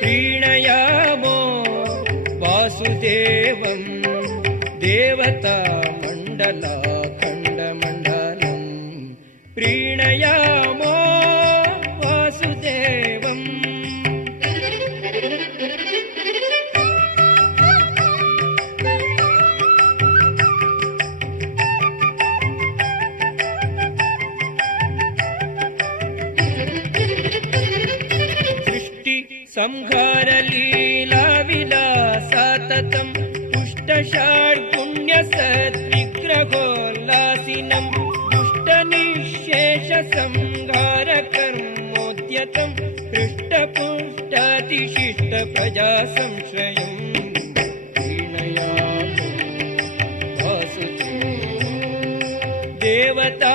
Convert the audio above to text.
प्रीणयामो वासुदेवं देवता सृष्टि संहार लीला विलासाततम् पुष्टषाड्पुण्य सद्विग्रहोल्लासिनम् दुष्टनिःशेष संहार कर्मोद्यतम् हृष्टपुष्टातिशिष्ट प्रजा संश्रयम् प्रीणयामो वासुदेवम् देवता